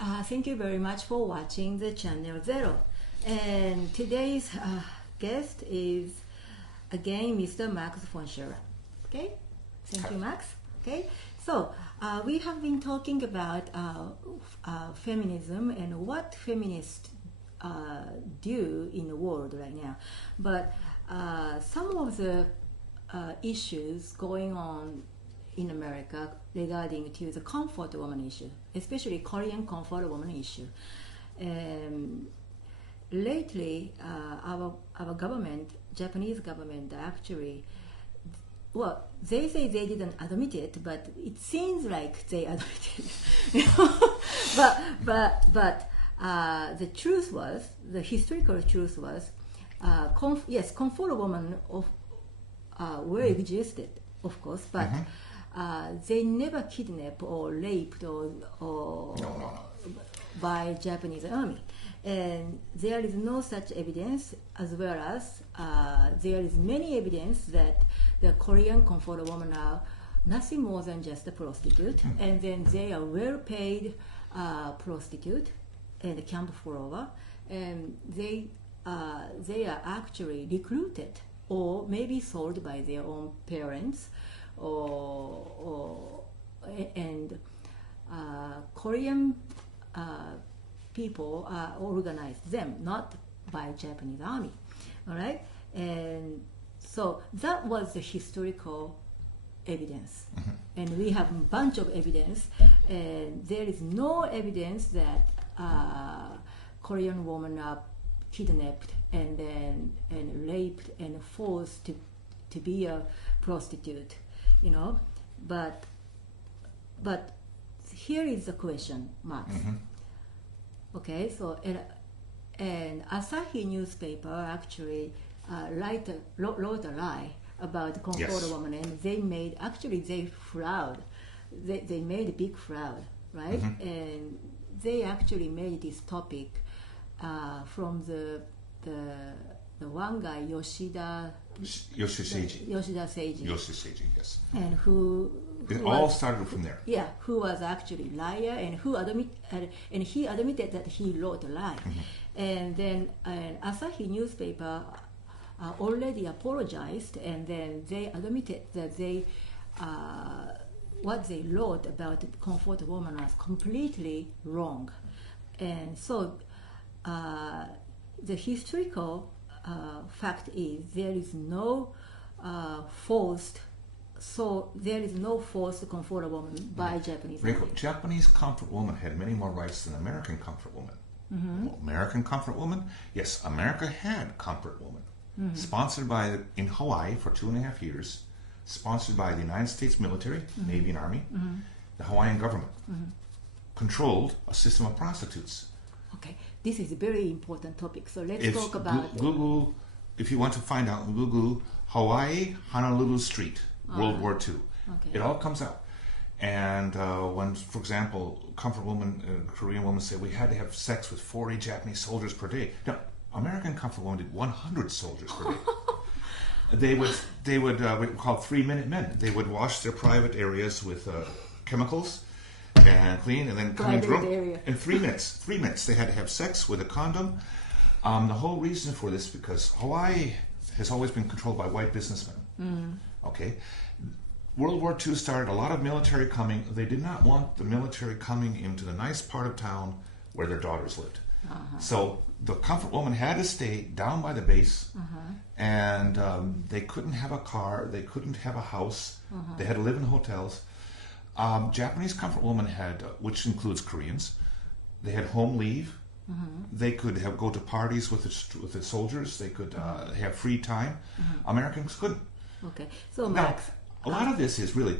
Thank you very much for watching the channel Zero. And today's guest is again Mr. Max von Scherer. Okay, thank you, Max. Okay, so we have been talking about feminism and what feminists do in the world right now, but some of the issues going on in America regarding to the comfort woman issue, especially Korean comfort woman issue. Lately, our government, Japanese government, actually, well, they say they didn't admit it, but it seems like they admitted it. but the truth was, the historical truth was, yes, comfort women were existed, of course, but they never kidnapped or raped or by Japanese army. And there is no such evidence, as well as there is many evidence that the Korean comfort women are nothing more than just a prostitute, and then they are well-paid prostitute and camp follower, and they are actually recruited or maybe sold by their own parents, and Korean people organized them, not by Japanese army. All right, and so that was the historical evidence, and we have a bunch of evidence, and there is no evidence that Korean women are kidnapped and raped and forced to be a prostitute, you know. But here is the question, Max. Okay, so and Asahi newspaper actually wrote a lie about comfort woman, and they fraud. They made a big fraud, right? And they actually made this topic from the one guy, Yoshida Seiji, yes. And who it all started from there. Yeah, who was actually liar, and he admitted that he wrote a lie. And then Asahi newspaper already apologized, and then they admitted that what they wrote about comfort woman was completely wrong. And so the historical fact is there is no forced comfort woman by Japanese. Japanese comfort woman had many more rights than American comfort woman. Well, American comfort woman, yes, America had comfort woman, sponsored by in Hawaii for 2.5 years, sponsored by the United States military, Navy and Army, the Hawaiian government, controlled a system of prostitutes. Okay, this is a very important topic, so let's talk about Google, if you want to find out, Google Hawaii, Honolulu Street, World War II. Okay. It all comes out. And when, for example, comfort woman, Korean woman said we had to have sex with 40 Japanese soldiers per day. Now, American comfort woman did 100 soldiers per day. They would we call 3-minute men. They would wash their private areas with chemicals and clean, and then come into the room in 3 minutes. 3 minutes. They had to have sex with a condom. The whole reason for this because Hawaii has always been controlled by white businessmen. Okay. World War II started, a lot of military coming. They did not want the military coming into the nice part of town where their daughters lived. So the comfort woman had to stay down by the base, and they couldn't have a car, they couldn't have a house, they had to live in hotels. Japanese comfort woman had, which includes Koreans, they had home leave. They could go to parties with the soldiers, they could have free time. Americans couldn't. Okay, so Max, now, a lot of this is really,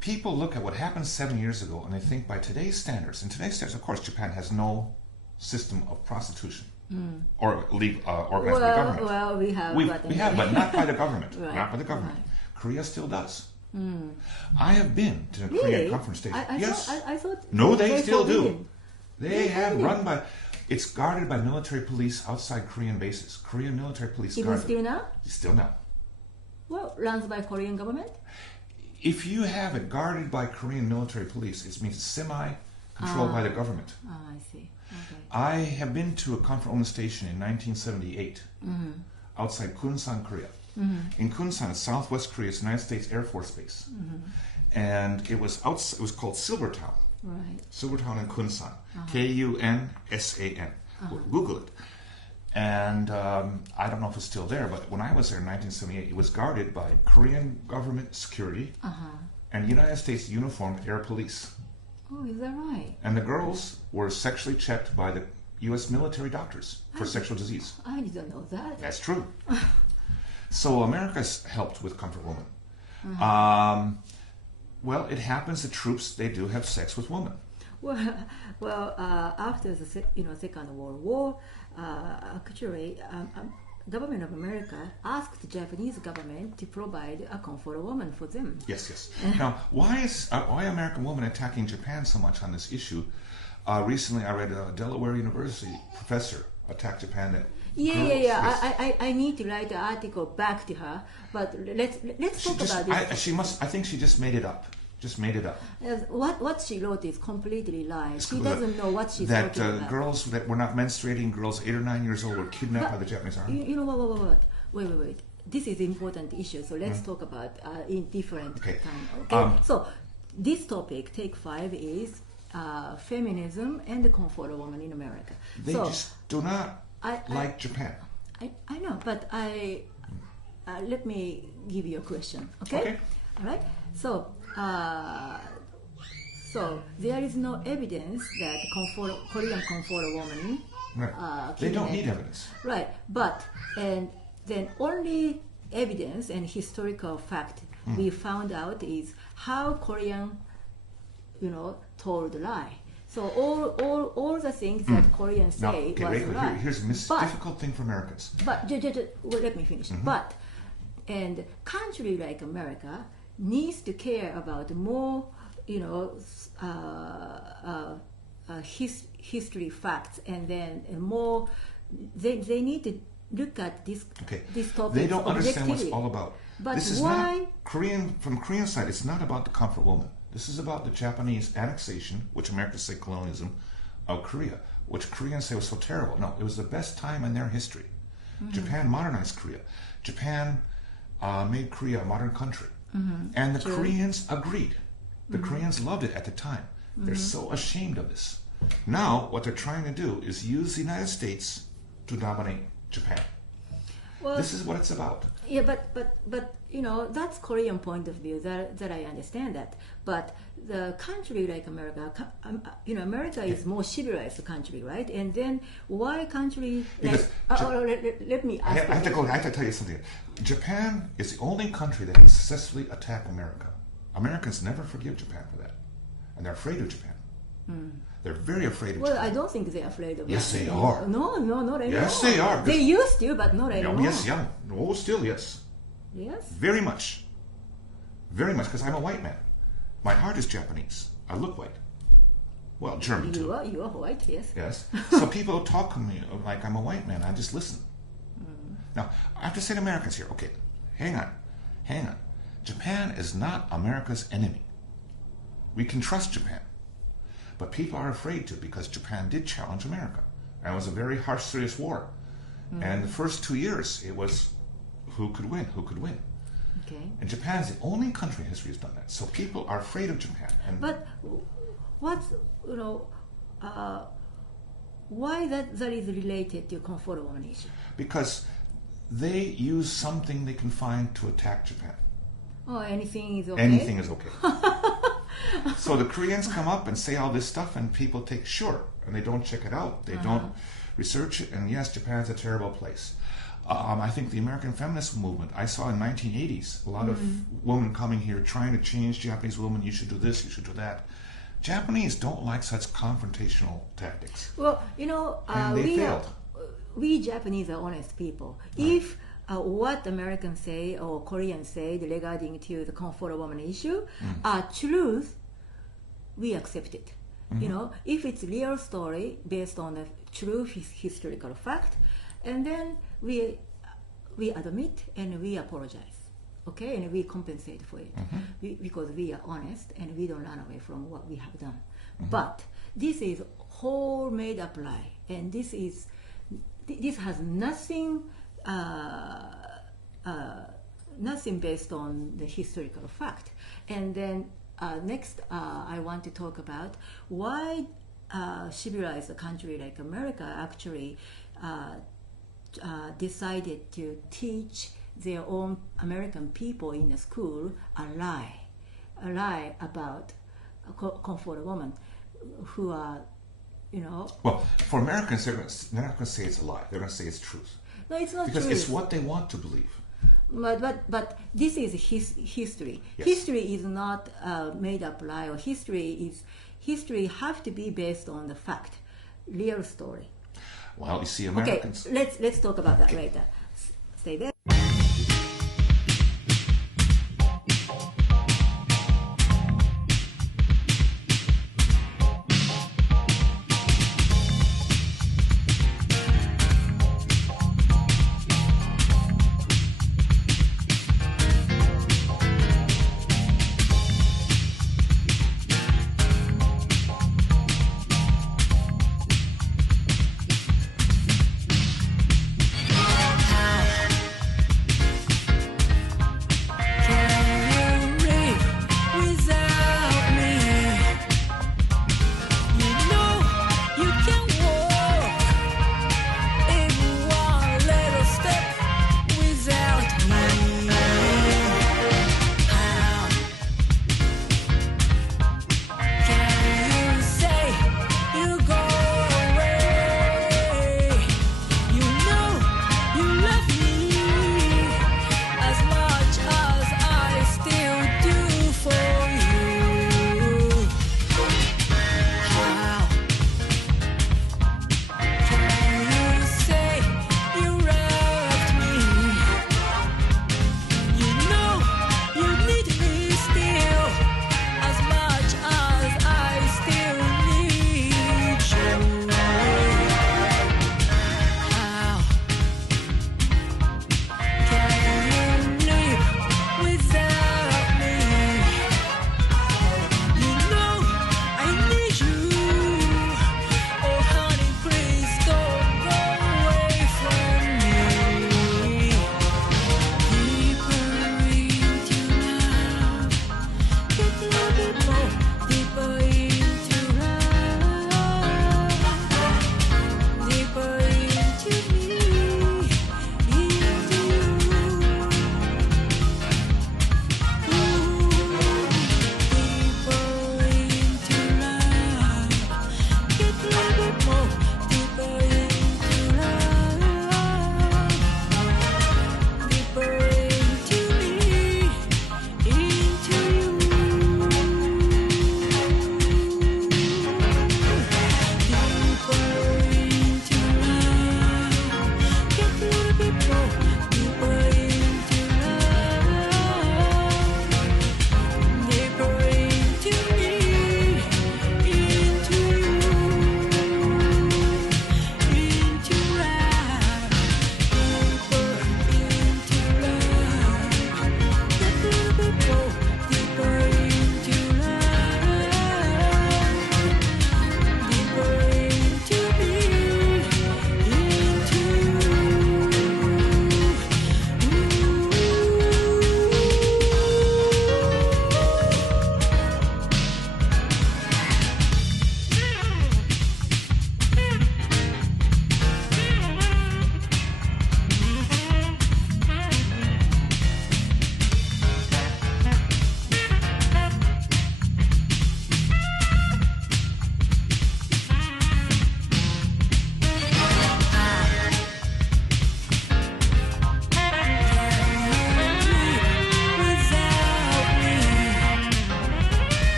people look at what happened 7 years ago and they think by today's standards, of course, Japan has no system of prostitution or organized by the government. Well, we have, but not by the government. Right. Not by the government. Right. Korea still does. I have been to the Korean conference station. I thought no, they still do. They have run by. It's guarded by military police outside Korean bases. Korean military police even guard still now? Still now. Well, runs by Korean government? If you have it guarded by Korean military police, it means controlled by the government. I see. Okay. I have been to a comfort woman station in 1978 outside Kunsan, Korea. In Kunsan, Southwest Korea, it's United States Air Force Base. And it was called Silvertown. Right. Silvertown in Kunsan. Kunsan. Google it. And I don't know if it's still there, but when I was there in 1978, it was guarded by Korean government security and United States uniformed air police. Oh, is that right? And the girls were sexually checked by the U.S. military doctors for sexual disease. I didn't know that. That's true. So America's helped with comfort women. Well, it happens that troops, they do have sex with women. Well, after the Second World War, actually, government of America asked the Japanese government to provide a comfort woman for them. Yes. Now, why American women attacking Japan so much on this issue? Recently, I read a Delaware University professor attacked Japan. That Yes. I need to write an article back to her, but let's talk about this. I think she just made it up. What she wrote is completely lies. She doesn't know what she's talking about. That girls that were not menstruating, girls 8 or 9 years old, were kidnapped by the Japanese army. You know what? Wait. This is an important issue, so let's talk about in different time. Okay. So this topic, Take 5, is feminism and the comfort woman in America. They just do not like Japan. I know, but let me give you a question. Okay. All right. So there is no evidence that Korean comfort woman. Right. They don't need evidence. Right, and then only evidence and historical fact we found out is how Korean, told lie. So all the things that Koreans say was right. Here's a difficult thing for Americans. But let me finish. And country like America needs to care about more, history facts, and then more. They need to look at this topic. They don't understand what it's all about. But this is why? Not Korean, from Korean side, it's not about the comfort woman. This is about the Japanese annexation, which Americans say colonialism, of Korea, which Koreans say was so terrible. No, it was the best time in their history. Japan modernized Korea. Japan made Korea a modern country. And the Koreans agreed. The Koreans loved it at the time. They're so ashamed of this. Now, what they're trying to do is use the United States to dominate Japan. Well, this is what it's about. Yeah, but that's Korean point of view. That I understand that. But the country like America, America is more civilized country, right? And then why country like? Let me ask. I have to tell you something. Japan is the only country that can successfully attack America. Americans never forgive Japan for that, and they're afraid of Japan. They're very afraid of Japan. I don't think they're afraid of it. Yes, they are. No, not anymore. Yes, they are. They used to, but not anymore. Yes, young. No, still, yes. Yes? Very much. Very much, because I'm a white man. My heart is Japanese. I look white. Well, German, too. You are white, yes. Yes. So people talk to me like I'm a white man. I just listen. Now, I have to say to Americans here, okay, hang on. Japan is not America's enemy. We can trust Japan. But people are afraid to, because Japan did challenge America. And it was a very harsh, serious war. And the first 2 years, it was who could win. Okay. And Japan is the only country in history who's done that. So people are afraid of Japan. But what's, why that is related to comfort woman issue? Because they use something they can find to attack Japan. Oh, anything is okay? Anything is okay. So the Koreans come up and say all this stuff, and people take and they don't check it out. They don't research it. And yes, Japan's a terrible place. I think the American feminist movement, I saw in 1980s, a lot of women coming here trying to change Japanese women. You should do this, you should do that. Japanese don't like such confrontational tactics. Well, and they failed. We Japanese are honest people. Right. If what Americans say or Koreans say regarding to the comfort woman issue are truth, we accept it. If it's real story based on a true historical fact, and then we admit and we apologize, okay, and we compensate for it because we are honest and we don't run away from what we have done. But this is whole made up lie, and this has nothing nothing based on the historical fact. And then next, I want to talk about why civilized country like America actually decided to teach their own American people in the school a lie about comfort women who are, Well, for Americans, they're not going to say it's a lie. They're going to say it's truth. No, it's not because true. It's what they want to believe. But this is history. Yes. History is not made up lie, or history have to be based on the fact, real story. Well, you see, Americans. Okay, let's talk about that later. Stay there.